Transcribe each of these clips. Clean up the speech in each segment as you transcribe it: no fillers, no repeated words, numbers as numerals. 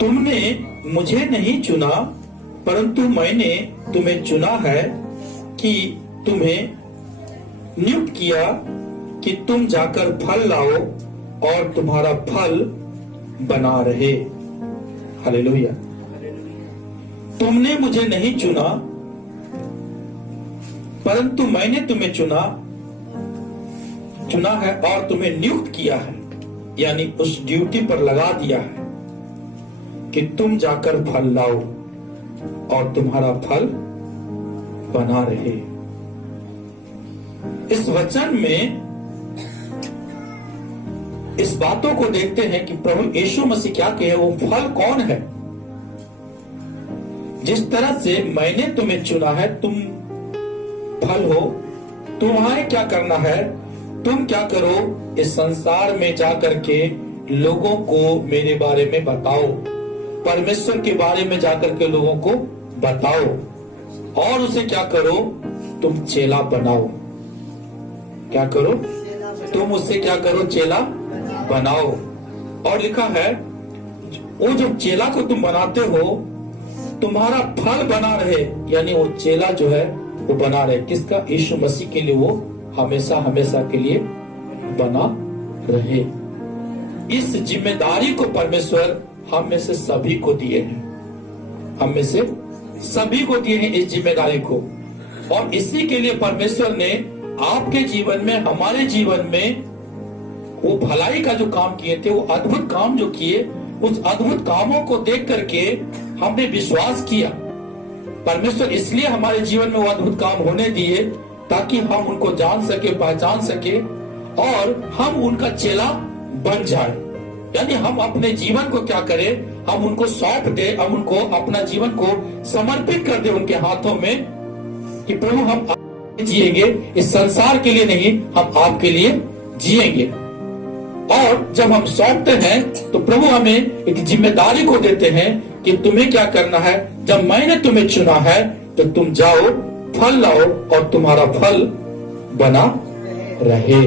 तुमने मुझे नहीं चुना, परंतु मैंने तुम्हें चुना है कि तुम्हें नियुक्त किया कि तुम जाकर फल लाओ और तुम्हारा फल बना रहे। हालेलुया। तुमने मुझे नहीं चुना, परंतु मैंने तुम्हें चुना है और तुम्हें नियुक्त किया है, यानी उस ड्यूटी पर लगा दिया है कि तुम जाकर फल लाओ और तुम्हारा फल बना रहे। इस वचन में इस बातों को देखते हैं कि प्रभु यीशु मसीह क्या कहे, वो फल कौन है। जिस तरह से मैंने तुम्हें चुना है, तुम फल हो, तुम्हारे क्या करना है, तुम क्या करो, इस संसार में जाकर के लोगों को मेरे बारे में बताओ, परमेश्वर के बारे में जाकर के लोगों को बताओ और उसे क्या करो, तुम चेला बनाओ। क्या करो, तुम उससे क्या करो, चेला बनाओ। और लिखा है वो जो चेला को तुम बनाते हो, तुम्हारा फल बना रहे, यानी वो चेला जो है वो बना रहे किसका, यीशु मसीह के लिए, वो हमेशा हमेशा के लिए बना रहे। इस जिम्मेदारी को परमेश्वर हम में से सभी को दिए हैं, हम में से सभी को दिए हैं इस जिम्मेदारी को। और इसी के लिए परमेश्वर ने आपके जीवन में, हमारे जीवन में वो भलाई का जो काम किए थे, वो अद्भुत काम जो किए, उस अद्भुत कामों को देख करके हमने विश्वास किया। परमेश्वर इसलिए हमारे जीवन में वो अद्भुत काम होने दिए ताकि हम उनको जान सके, पहचान सके और हम उनका चेला बन जाए। यानी हम अपने जीवन को क्या करें, हम उनको सौंप दे, हम उनको अपना जीवन को समर्पित कर दे उनके हाथों में कि प्रभु हम जिएंगे, इस संसार के लिए नहीं, हम आपके लिए जिएंगे। और जब हम सौंपते हैं तो प्रभु हमें एक जिम्मेदारी को देते हैं कि तुम्हें क्या करना है, जब मैंने तुम्हें चुना है तो तुम जाओ, फल लाओ और तुम्हारा फल बना रहे।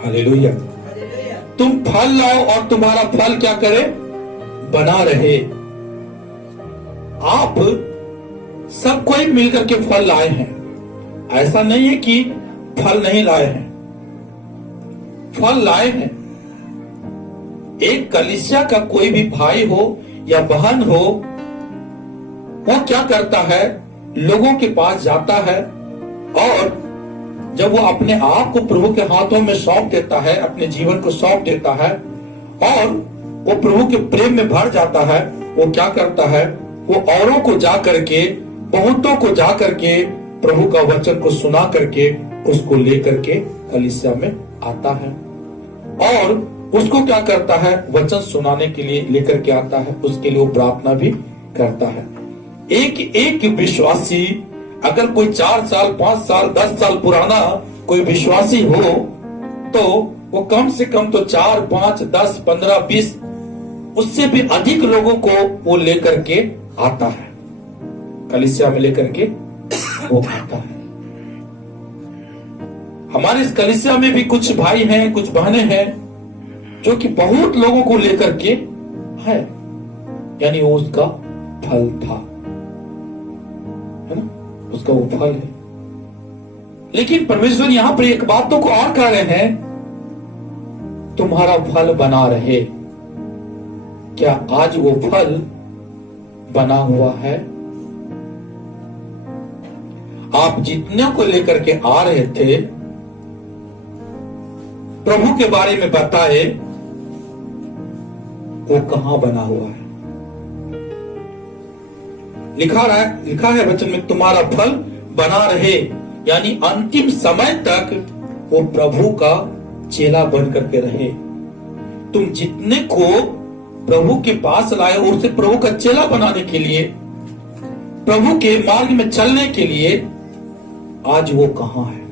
हालेलुया। तुम फल लाओ और तुम्हारा फल क्या करे, बना रहे। आप सब कोई मिलकर के फल लाए हैं, ऐसा नहीं है कि फल नहीं लाए हैं, फल लाए हैं। एक कलीसिया का कोई भी भाई हो या बहन हो, वो क्या करता है, लोगों के पास जाता है और जब वो अपने आप को प्रभु के हाथों में सौंप देता है, अपने जीवन को सौंप देता है और वो प्रभु के प्रेम में भर जाता है, वो क्या करता है, वो औरों को जा करके, बहुतों को जा करके प्रभु का वचन को सुना करके उसको लेकर के कलीसिया में आता है और उसको क्या करता है, वचन सुनाने के लिए लेकर के आता है, उसके लिए वो प्रार्थना भी करता है। एक एक विश्वासी, अगर कोई 4 साल 5 साल 10 साल पुराना कोई विश्वासी हो तो वो कम से कम तो 4 5 10 15 20 उससे भी अधिक लोगों को वो लेकर के आता है, कलीसिया में लेकर के वो आता है। हमारे इस कलीसिया में भी कुछ भाई हैं, कुछ बहनें हैं जो कि बहुत लोगों को लेकर के है, यानी वो उसका फल था, है ना, उसका वो फल है। लेकिन परमेश्वर यहां पर एक बातों को और कह रहे हैं, तुम्हारा फल बना रहे। क्या आज वो फल बना हुआ है? आप जितने को लेकर के आ रहे थे, प्रभु के बारे में बताए, वो कहां बना हुआ है? लिखा है वचन में, तुम्हारा फल बना रहे, यानी अंतिम समय तक वो प्रभु का चेला बन करके रहे। तुम जितने को प्रभु के पास लाए, उसे प्रभु का चेला बनाने के लिए, प्रभु के मार्ग में चलने के लिए, आज वो कहां है?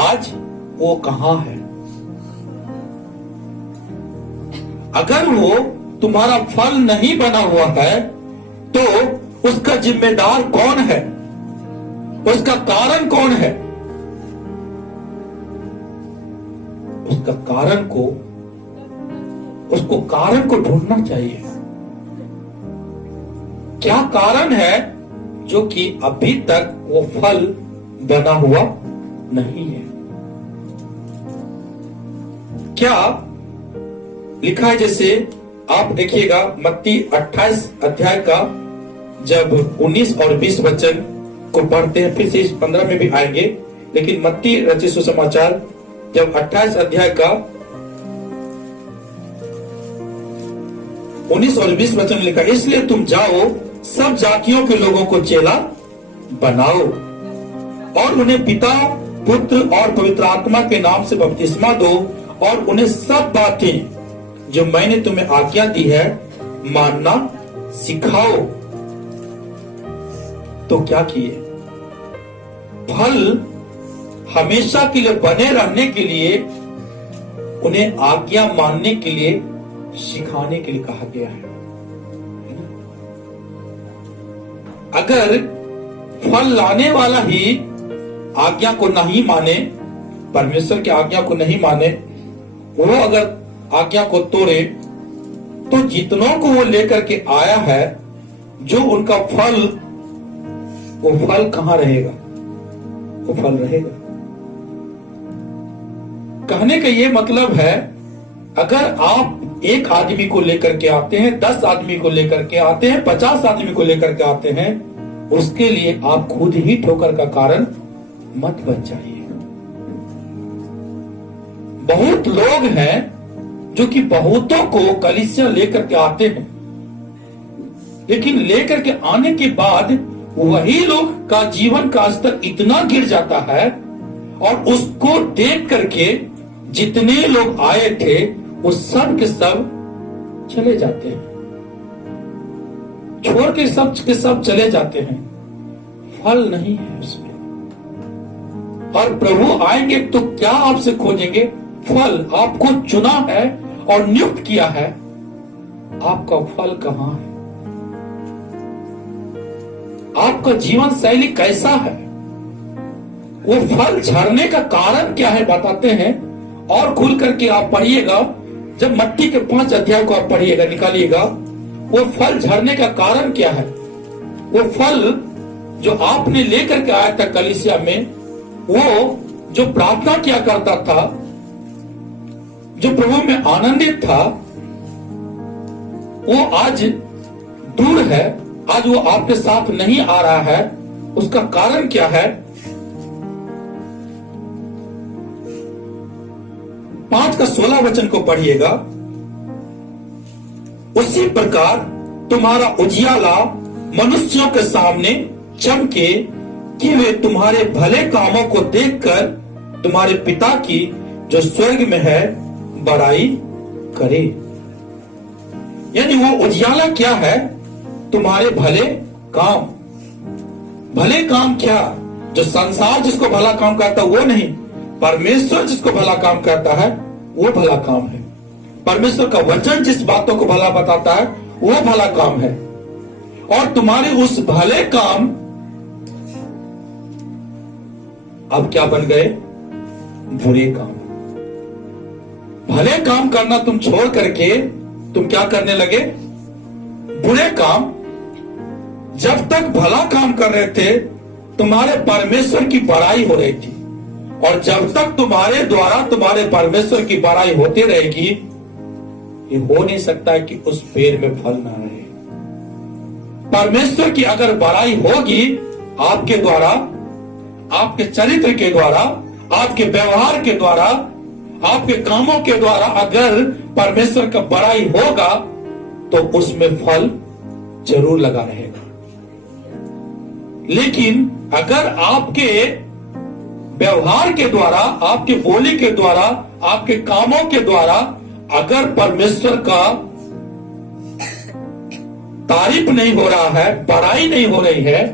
आज वो कहां है? अगर वो तुम्हारा फल नहीं बना हुआ है तो उसका जिम्मेदार कौन है? उसका कारण कौन है? उसका कारण को उसको कारण को ढूंढना चाहिए। क्या कारण है जो कि अभी तक वो फल बना हुआ नहीं है? क्या लिखा है? जैसे आप देखिएगा मत्ती 28 अध्याय का जब 19 और 20 वचन को पढ़ते हैं, फिर से इस 15 में भी आएंगे, लेकिन मत्ती रचित सुसमाचार जब 28 अध्याय का 19 और 20 वचन लिखा, इसलिए तुम जाओ सब जातियों के लोगों को चेला बनाओ और उन्हें पिता पुत्र और पवित्र आत्मा के नाम से बपतिस्मा दो और उन्हें सब बातें जो मैंने तुम्हें आज्ञा दी है मानना सिखाओ। तो क्या किए? फल हमेशा के लिए बने रहने के लिए उन्हें आज्ञा मानने के लिए सिखाने के लिए कहा गया है। अगर फल लाने वाला ही आज्ञा को नहीं माने, परमेश्वर की आज्ञा को नहीं माने, वो अगर आज्ञा को तोड़े, तो जितनों को वो लेकर के आया है जो उनका फल, वो फल कहां रहेगा? वो फल रहेगा। कहने का ये मतलब है, अगर आप एक आदमी को लेकर के आते हैं, 10 आदमी को लेकर के आते हैं, 50 आदमी को लेकर के आते हैं, उसके लिए आप खुद ही ठोकर का कारण मत बन जाइए। बहुत लोग हैं जो कि बहुतों को कलीसिया लेकर के आते हैं, लेकिन लेकर के आने के बाद वही लोग का जीवन का स्तर इतना गिर जाता है और उसको देख करके जितने लोग आए थे वो सब के सब चले जाते हैं, छोड़ के सब के सब चले जाते हैं। फल नहीं है उसमें। और प्रभु आएंगे तो क्या आपसे खोजेंगे? फल। आपको चुना है और नियुक्त किया है, आपका फल कहां है? आपका जीवन शैली कैसा है? वो फल झड़ने का कारण क्या है बताते हैं। और खुल करके आप पढ़िएगा, जब मत्ती के 5 अध्याय को आप पढ़िएगा, निकालिएगा, वो फल झड़ने का कारण क्या है? वो फल जो आपने लेकर के आया था कलीसिया में, वो जो प्रार्थना किया करता था, जो प्रभु में आनंदित था, वो आज दूर है, आज वो आपके साथ नहीं आ रहा है। उसका कारण क्या है? 5 का 16 वचन को पढ़िएगा। उसी प्रकार तुम्हारा उजियाला मनुष्यों के सामने चमके कि वे तुम्हारे भले कामों को देखकर तुम्हारे पिता की जो स्वर्ग में है बड़ाई करे। यानी वो उजियाला क्या है? तुम्हारे भले काम। भले काम क्या? जो संसार जिसको भला काम करता है वो नहीं, परमेश्वर जिसको भला काम करता है वो भला काम है। परमेश्वर का वचन जिस बातों को भला बताता है वो भला काम है। और तुम्हारे उस भले काम अब क्या बन गए? बुरे काम। भले काम करना तुम छोड़ करके तुम क्या करने लगे? बुरे काम। जब तक भला काम कर रहे थे तुम्हारे परमेश्वर की बड़ाई हो रही थी, और जब तक तुम्हारे द्वारा तुम्हारे परमेश्वर की बड़ाई होती रहेगी, ये हो नहीं सकता कि उस पेड़ में फल ना रहे। परमेश्वर की अगर बड़ाई होगी आपके द्वारा, आपके चरित्र के द्वारा, आपके व्यवहार के द्वारा, आपके कामों के द्वारा अगर परमेश्वर का बड़ाई होगा तो उसमें फल जरूर लगा रहेगा। लेकिन अगर आपके व्यवहार के द्वारा, आपके बोली के द्वारा, आपके कामों के द्वारा अगर परमेश्वर का तारीफ नहीं हो रहा है, बड़ाई नहीं हो रही है,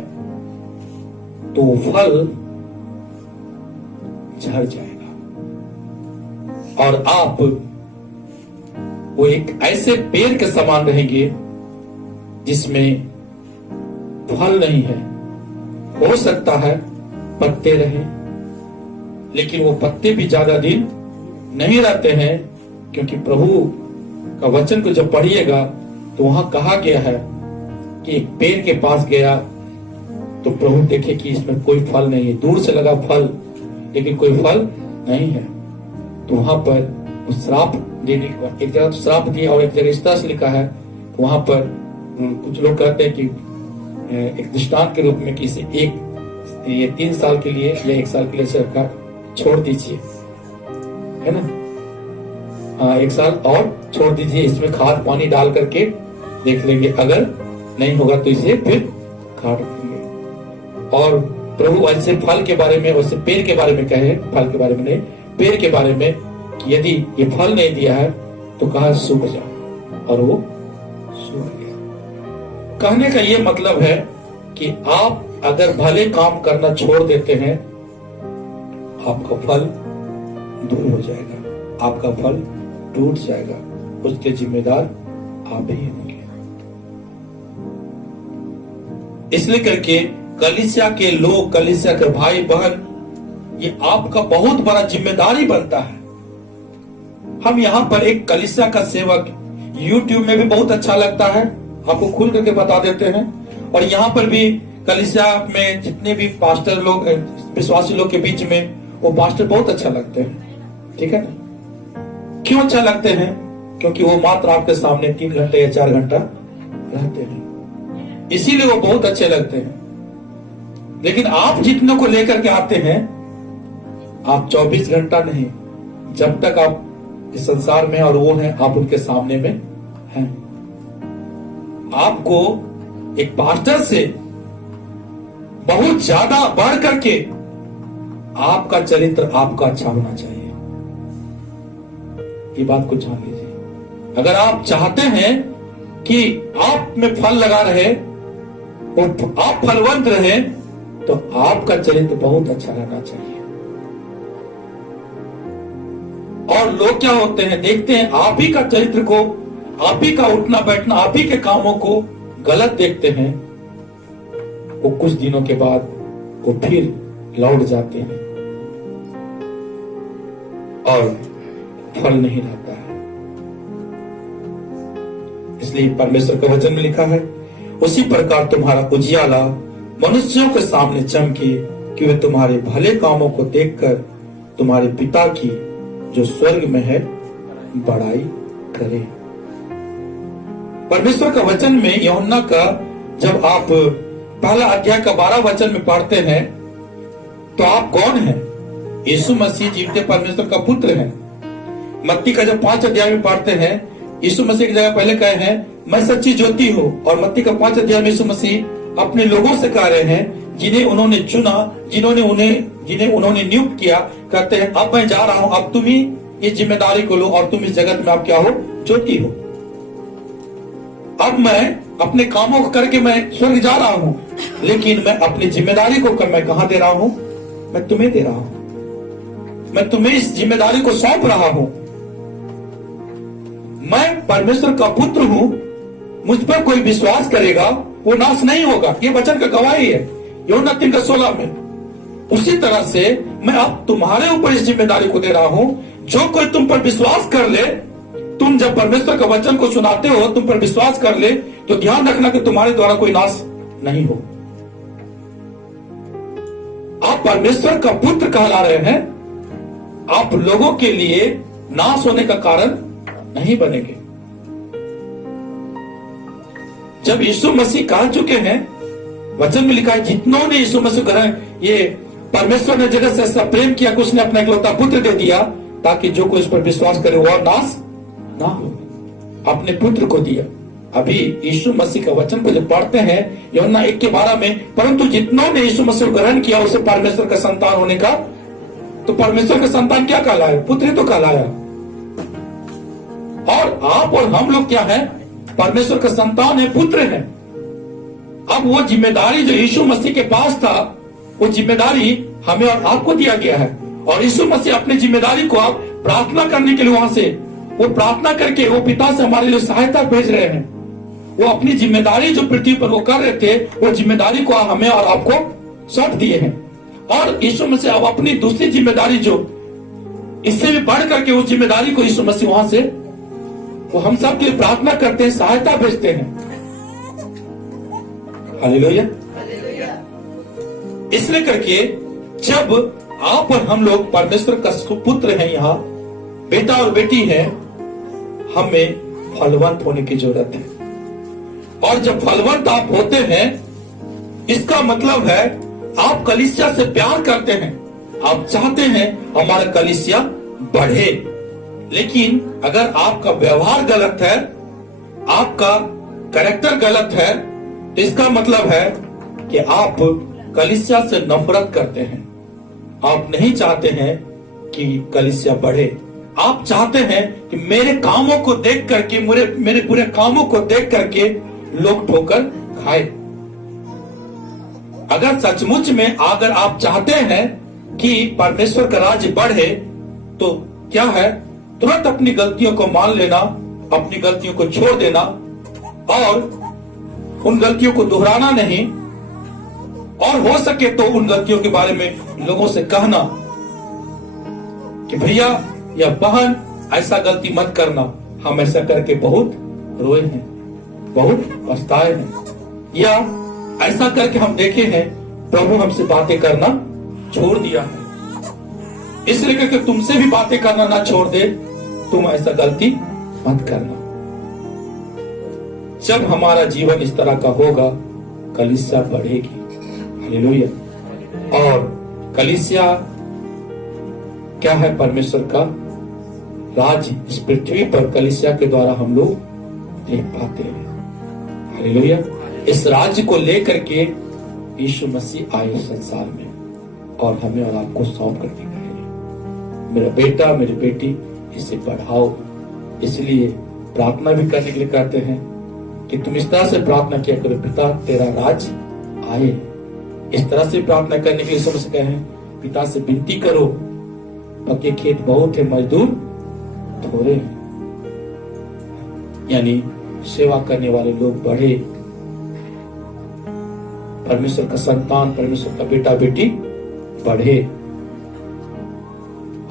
तो फल झड़ जाएगा और आप वो एक ऐसे पेड़ के समान रहेंगे जिसमें फल नहीं है। हो सकता है पत्ते रहे, लेकिन वो पत्ते भी ज्यादा दिन नहीं रहते हैं, क्योंकि प्रभु का वचन को जब पढ़िएगा तो वहां कहा गया है कि एक पेड़ के पास गया तो प्रभु देखे कि इसमें कोई फल नहीं है, दूर से लगा फल लेकिन कोई फल नहीं है। तो वहां पर वो श्राप देने के बाद, एक जगह तो श्राप दिया और एक जगह इस तरह से लिखा है, तो वहां पर कुछ लोग कहते हैं कि एक दृष्टांत के रूप में कि इसे ये 3 साल के लिए या 1 साल के लिए सरकार छोड़ दीजिए, है ना, 1 साल और छोड़ दीजिए, इसमें खाद पानी डाल करके देख लेंगे, अगर नहीं होगा तो इसे फिर काट देंगे। और प्रभु ऐसे फल के बारे में, वैसे पेड़ के बारे में कहे, फल के बारे में नहीं, पेड़ के बारे में कि यदि ये फल नहीं दिया है तो कहा सूख जाओ, और वो सूख गया। कहने का ये मतलब है कि आप अगर भले काम करना छोड़ देते हैं, आपका फल दूर हो जाएगा, आपका फल टूट जाएगा, उसके जिम्मेदार आप ही होंगे। इसलिए करके कलीसिया के लोग, कलीसिया के भाई बहन, ये आपका बहुत बड़ा जिम्मेदारी बनता है। हम यहाँ पर एक कलीसिया का सेवक, YouTube में भी बहुत अच्छा लगता है, आपको खुल करके बता देते हैं, और यहाँ पर भी कलीसिया में जितने भी पास्टर लोग, विश्वासी लोग के बीच में वो पास्टर बहुत अच्छा लगते हैं, ठीक है ना। क्यों अच्छा लगते हैं? क्योंकि वो मात्र आपके सामने 3 घंटे या 4 घंटा रहते हैं, इसीलिए वो बहुत अच्छे लगते हैं। लेकिन आप जितनों को लेकर के आते हैं, आप 24 घंटा नहीं, जब तक आप इस संसार में और वो हैं, आप उनके सामने में हैं। आपको एक पास्टर से बहुत ज्यादा बढ़ करके आपका चरित्र आपका अच्छा होना चाहिए, ये बात को जान लीजिए। अगर आप चाहते हैं कि आप में फल लगा रहे और आप फलवंत रहे, तो आपका चरित्र बहुत अच्छा रहना चाहिए। और लोग क्या होते हैं, देखते हैं आप ही का चरित्र को, आप ही का उठना बैठना, आप ही के कामों को गलत देखते हैं, वो कुछ दिनों के बाद वो फिर लौट जाते हैं और फल नहीं रहता है। इसलिए परमेश्वर के वचन में लिखा है, उसी प्रकार तुम्हारा उजियाला मनुष्यों के सामने चमके कि वे तुम्हारे भले कामों को देखकर तुम्हारे पिता की जो स्वर्ग में है बड़ाई करें। परमेश्वर का वचन में यूहन्ना का जब आप पहला अध्याय का 12 वचन में पढ़ते हैं, तो आप कौन हैं? यीशु मसीह जीवते परमेश्वर का पुत्र है। मत्ती का जब 5 अध्याय में पढ़ते हैं, यीशु मसीह की जगह पहले कहे हैं मैं सच्ची ज्योति हूँ, और मत्ती का 5 अध्याय में यीशु मसीह अपने लोगों से कह रहे हैं जिन्हें उन्होंने चुना, जिन्हें उन्होंने नियुक्त किया, कहते हैं अब मैं जा रहा हूं, अब तुम ही इस जिम्मेदारी को लो और तुम इस जगत में आप क्या हो? ज्योति हो। अब मैं अपने कामों को करके मैं स्वर्ग जा रहा हूं, लेकिन मैं अपनी जिम्मेदारी को मैं कहां दे रहा हूं? मैं तुम्हें दे रहा हूं, मैं तुम्हें इस जिम्मेदारी को सौंप रहा हूं। मैं परमेश्वर का पुत्र हूं, मुझ पर कोई विश्वास करेगा वो नाश नहीं होगा, ये वचन का गवाही है यूहन्ना 3:16 में। उसी तरह से मैं अब तुम्हारे ऊपर इस जिम्मेदारी को दे रहा हूं, जो कोई तुम पर विश्वास कर ले, तुम जब परमेश्वर का वचन को सुनाते हो, तुम पर विश्वास कर ले, तो ध्यान रखना कि तुम्हारे द्वारा कोई नाश नहीं हो। आप परमेश्वर का पुत्र कहला रहे हैं, आप लोगों के लिए नाश होने का कारण नहीं बनेंगे। जब यीशु मसीह कह चुके हैं, वचन में लिखा है जितनों ने यीशु मसीह ग्रहण, ये परमेश्वर ने जगत से ऐसा प्रेम किया कि उसने अपना इकलौता पुत्र दे दिया, ताकि जो कोई इस पर विश्वास करे वो नाश ना हो, अपने पुत्र को दिया। अभी यीशु मसीह का वचन को जब पढ़ते हैं यूहन्ना 1:12 में, परंतु जितनों ने यीशु मसीह ग्रहण किया उसे परमेश्वर का संतान होने का, तो परमेश्वर का संतान क्या कहलाया? पुत्र तो कहलाया। और आप और हम लोग क्या है? परमेश्वर का संतान है, पुत्र है। अब वो जिम्मेदारी जो यीशु मसीह के पास था, वो जिम्मेदारी हमें और आपको दिया गया है। और यीशु मसीह अपनी जिम्मेदारी को आप प्रार्थना करने के लिए वहां से वो प्रार्थना करके वो पिता से हमारे लिए सहायता भेज रहे हैं। वो अपनी जिम्मेदारी जो पृथ्वी पर वो कर रहे थे, वो जिम्मेदारी को हमें और आपको सौंप दिए हैं। और यीशु मसीह अब अपनी दूसरी जिम्मेदारी जो इससे भी बढ़ करके उस जिम्मेदारी को यीशु मसीह वहां से वो हम सब के लिए प्रार्थना करते हैं, सहायता भेजते हैं। हालेलुया। इसलिए करके जब आप और हम लोग परमेश्वर का सुपुत्र हैं, यहाँ बेटा और बेटी है, हमें फलवंत होने की जरूरत है। और जब फलवंत आप होते हैं, इसका मतलब है आप कलीसिया से प्यार करते हैं, आप चाहते हैं हमारा कलीसिया बढ़े। लेकिन अगर आपका व्यवहार गलत है, आपका कैरेक्टर गलत है, तो इसका मतलब है कि आप कलीसिया से नफरत करते हैं। आप नहीं चाहते हैं कि कलीसिया बढ़े। आप चाहते हैं कि मेरे कामों को देख करके, मेरे बुरे कामों को देख करके लोग ठोकर खाए। अगर सचमुच में अगर आप चाहते हैं कि परमेश्वर का राज्य बढ़े, तो क्या है, तुरंत अपनी गलतियों को मान लेना, अपनी गलतियों को छोड़ देना और उन गलतियों को दोहराना नहीं, और हो सके तो उन गलतियों के बारे में लोगों से कहना कि भैया या बहन ऐसा गलती मत करना, हम ऐसा करके बहुत रोए हैं, बहुत पछताए हैं, या ऐसा करके हम देखे हैं प्रभु हमसे बातें करना छोड़ दिया है, इसलिए करके तुमसे भी बातें करना ना छोड़ दे, तुम ऐसा गलती मत करना। जब हमारा जीवन इस तरह का होगा, कलीसिया बढ़ेगी। हालेलुया। और कलीसिया क्या है? परमेश्वर का राज्य इस पृथ्वी पर कलीसिया के द्वारा हम लोग देख पाते हैं। हालेलुया। इस राज्य को लेकर के यीशु मसीह आए संसार में और हमें और आपको सौंप कर दिखाए, मेरा बेटा मेरी बेटी इसे बढ़ाओ। इसलिए प्रार्थना भी करने के लिए कहते हैं कि तुम इस तरह से प्रार्थना किया करो, पिता तेरा राज्य आए। इस तरह से प्रार्थना करने के लिए समझ गए हैं, पिता से विनती करो, पक्के खेत बहुत है, मजदूर थोड़े हैं। यानी सेवा करने वाले लोग बढ़े, परमेश्वर का संतान, परमेश्वर का बेटा बेटी बढ़े,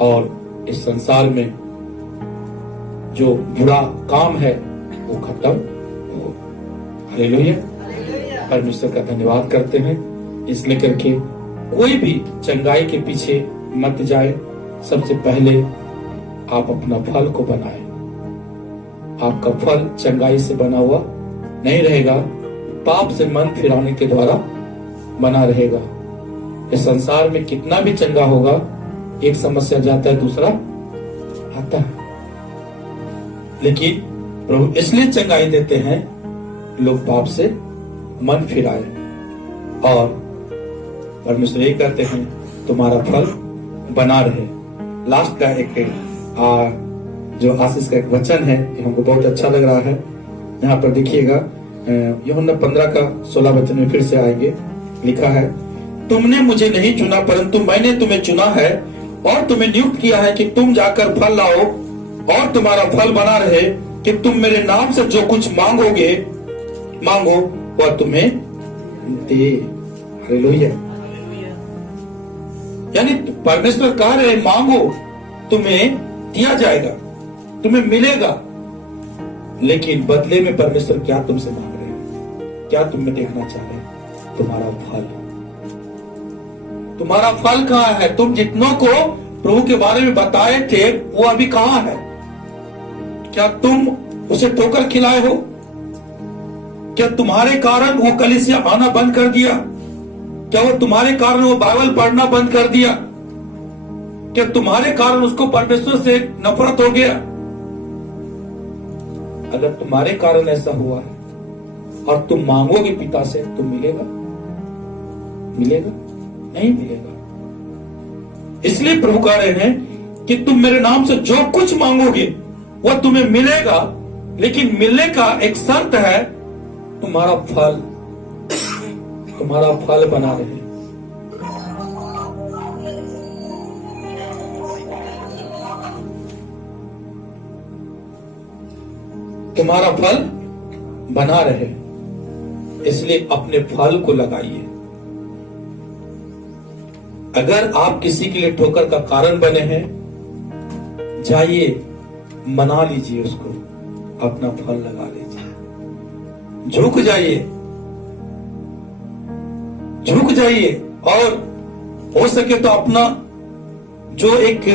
और इस संसार में जो बुरा काम है वो खत्म हो। हालेलुया। परमेश्वर का धन्यवाद करते हैं। इसलिए करके कोई भी चंगाई के पीछे मत जाए। सबसे पहले आप अपना फल को बनाएं। आपका फल चंगाई से बना हुआ नहीं रहेगा, पाप से मन फिराने के द्वारा बना रहेगा। इस संसार में कितना भी चंगा होगा, एक समस्या जाता है दूसरा आता है। लेकिन प्रभु इसलिए चंगाई देते हैं, लोग पाप से मन फिराए, और परमेश्वर ये कहते हैं तुम्हारा फल बना रहे। लास्ट का एक जो आशीष का एक वचन है, ये हमको बहुत अच्छा लग रहा है। यहाँ पर देखिएगा, यूहन्ना 15 का 16 वचन में फिर से आएंगे। लिखा है, तुमने मुझे नहीं चुना परंतु मैंने तुम्हें चुना है और तुम्हें नियुक्त किया है कि तुम जाकर फल लाओ और तुम्हारा फल बना रहे, कि तुम मेरे नाम से जो कुछ मांगो वह तुम्हें दे। हालेलुया। यानी परमेश्वर कह रहे मांगो, तुम्हें दिया जाएगा, तुम्हें मिलेगा। लेकिन बदले में परमेश्वर क्या तुमसे मांग रहे हैं? क्या तुम में देखना चाह रहे हैं? तुम्हारा फल। तुम्हारा फल कहाँ है? तुम जितनों को प्रभु के बारे में बताए थे वो अभी कहाँ है? क्या तुम उसे ठोकर खिलाए हो? क्या तुम्हारे कारण वो कलीसिया आना बंद कर दिया? क्या वो तुम्हारे कारण वो बाइबल पढ़ना बंद कर दिया? क्या तुम्हारे कारण उसको परमेश्वर से नफरत हो गया? अगर तुम्हारे कारण ऐसा हुआ है और तुम मांगोगे पिता से, तो मिलेगा? नहीं मिलेगा। इसलिए प्रभु कह रहे हैं कि तुम मेरे नाम से जो कुछ मांगोगे वह तुम्हें मिलेगा, लेकिन मिलने का एक शर्त है, तुम्हारा फल बना रहे। तुम्हारा फल बना रहे, इसलिए अपने फल को लगाइए। अगर आप किसी के लिए ठोकर का कारण बने हैं, जाइए मना लीजिए उसको, अपना फल लगा लीजिए। झुक जाइए, झुक जाइए, और हो सके तो अपना जो एक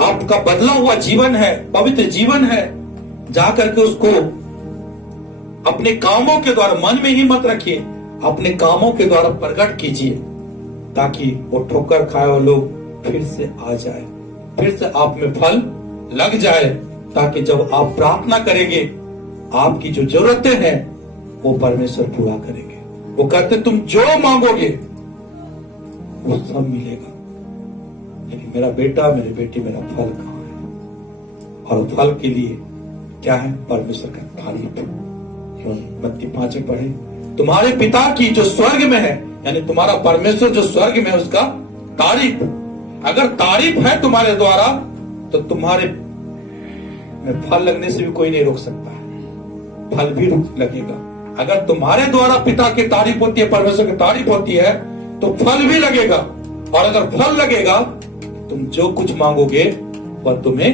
आपका बदला हुआ जीवन है, पवित्र जीवन है, जाकर के उसको अपने कामों के द्वारा, मन में ही मत रखिए, अपने कामों के द्वारा प्रकट कीजिए, ताकि वो ठोकर खाए और लोग फिर से आ जाए, फिर से आप में फल लग जाए, ताकि जब आप प्रार्थना करेंगे आपकी जो जरूरतें हैं वो परमेश्वर पूरा करेंगे। वो कहते तुम जो मांगोगे वो सब मिलेगा, लेकिन मेरा बेटा, मेरी बेटी, मेरा फल कहां है? और फल के लिए क्या है? परमेश्वर का तारीफ। मत्ती 5 में पढ़े, तुम्हारे पिता की जो स्वर्ग में है, यानी तुम्हारा परमेश्वर जो स्वर्ग में है उसका तारीफ। अगर तारीफ है तुम्हारे द्वारा तो तुम्हारे में फल लगने से भी कोई नहीं रोक सकता है, फल भी लगेगा। अगर तुम्हारे द्वारा पिता की तारीफ होती है, परमेश्वर की तारीफ होती है, तो फल भी लगेगा। और अगर फल लगेगा, तुम जो कुछ मांगोगे वह तुम्हें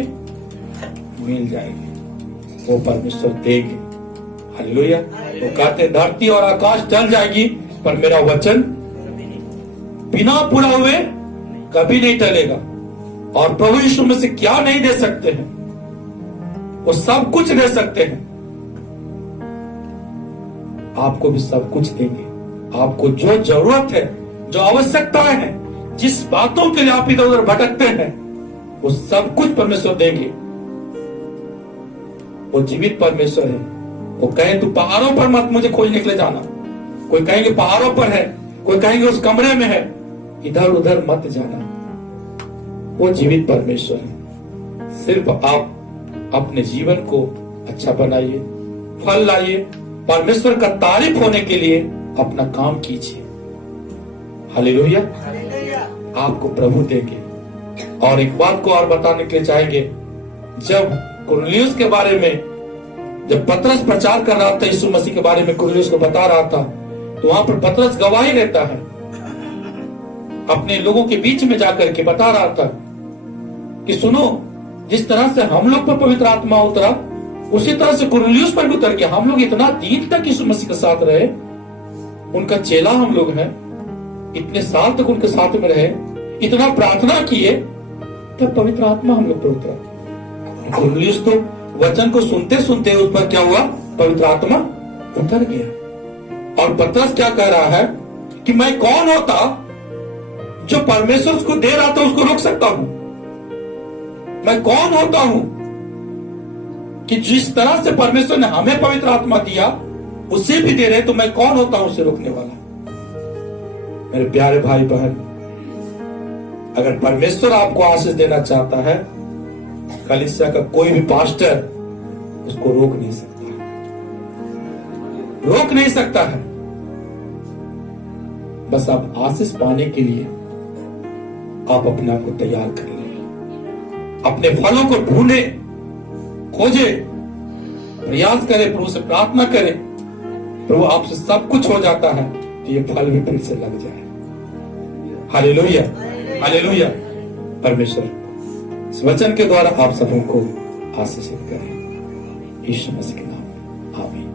मिल जाएगी, वो परमेश्वर देंगे। हालेलुया। वो कहते धरती और आकाश टल जाएगी पर मेरा वचन बिना पूरा हुए कभी नहीं टलेगा। और प्रभु यीशु में से क्या नहीं दे सकते हैं? वो सब कुछ दे सकते हैं। आपको भी सब कुछ देंगे। आपको जो जरूरत है, जो आवश्यकताएं हैं, जिस बातों के लिए आप इधर उधर भटकते हैं, वो सब कुछ परमेश्वर देंगे। वो जीवित परमेश्वर है। वो कहे तू पहाड़ों पर मत मुझे खोजने के लिए जाना, कोई कहेंगे पहाड़ों पर है, कोई कहेंगे उस कमरे में है, इधर उधर मत जाना। वो जीवित परमेश्वर है। सिर्फ आप अपने जीवन को अच्छा बनाइए, फल लाइए, परमेश्वर का तारीफ होने के लिए अपना काम कीजिए। हालेलुया। आपको प्रभु देंगे। और एक बात को और बताने के लिए चाहेंगे, जब कुरनेलियुस के बारे में, जब पतरस प्रचार कर रहा था यीशु मसीह के बारे में, कुरनेलियुस को बता रहा था, तो वहां पर पतरस गवाही देता है, अपने लोगों के बीच में जाकर के बता रहा था कि सुनो, जिस तरह से हम लोग पर पवित्र आत्मा उतरा, उसी तरह से कुरनेलियुस पर भी उतर गया। हम लोग इतना दिन तक यीशु मसीह के साथ रहे, उनका चेला हम लोग हैं, इतने साल तक उनके साथ में रहे, इतना प्रार्थना किए, तब पवित्र आत्मा हम लोग पर उतरा। कुरनेलियुस तो वचन को सुनते सुनते उस पर क्या हुआ? पवित्र आत्मा उतर गया। और पतरस क्या कह रहा है कि मैं कौन होता जो परमेश्वर उसको दे रहा था उसको रोक सकता हूं? मैं कौन होता हूं कि जिस तरह से परमेश्वर ने हमें पवित्र आत्मा दिया उसे भी दे रहे, तो मैं कौन होता हूं उसे रोकने वाला? मेरे प्यारे भाई बहन, अगर परमेश्वर आपको आशीष देना चाहता है, कलीसिया का कोई भी पास्टर उसको रोक नहीं सकता, रोक नहीं सकता है। बस आप आशीष पाने के लिए आप अपने आप को तैयार कर लें, अपने फलों को ढूंढे, खोजे, प्रयास करें, प्रभु से प्रार्थना करें, प्रभु आपसे सब कुछ हो जाता है तो ये फल भी फिर से लग जाए। Hallelujah, hallelujah. परमेश्वर इस वचन के द्वारा आप सबों को आशीषित करें, यीशु मसीह के नाम में, आमीन।